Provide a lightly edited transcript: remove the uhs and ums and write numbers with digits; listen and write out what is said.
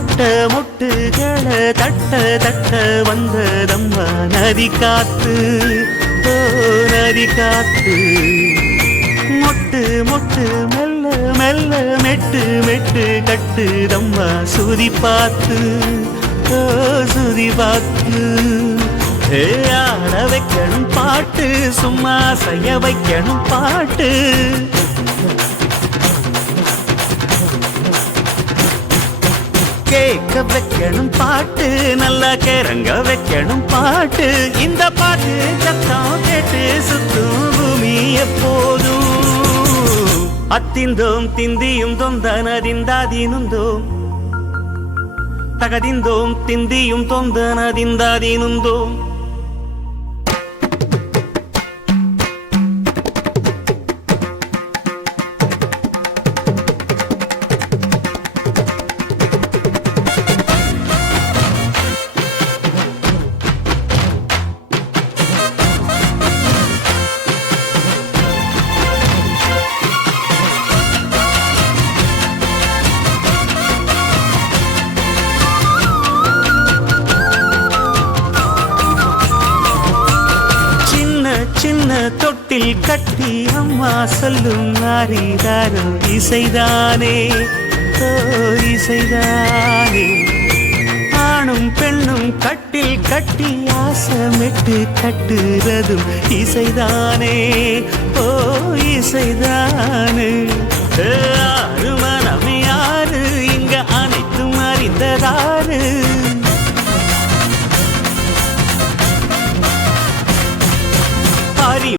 பட்ட முட்டுகளை தட்ட தட்ட வந்ததம்மா நதி காத்து, ஓ நதி காத்து. மொட்டு மொட்டு மெல்ல மெல்ல மெட்டு மெட்டு கட்டுதம்மா சுதி பார்த்து, ஓ சுதி பார்த்து. ஆட வைக்கணும் பாட்டு, சும்மா செய்ய வைக்கணும் பாட்டு. கேட்க வைக்கணும் பாட்டு, நல்லா கிறங்க வைக்கணும் பாட்டு. இந்த பாட்டு சத்தம் கேட்டு சுத்தும் பூமி எப்போதும். அத்திந்தோம் திந்தியும் தொந்தனதிந்தாதீனுந்தோம், தகதிந்தோம் திந்தியும் தொந்தனதிந்தாதீனுந்தோம். சின்ன தொட்டில் கட்டி அம்மா சொல்லும் நாரிதாரோ இசைதானே, ஓ இசைதானே. ஆணும் பெண்ணும் கட்டில் கட்டி ஆசமிட்டு கட்டுறதும் இசைதானே, ஓ இசைதானே.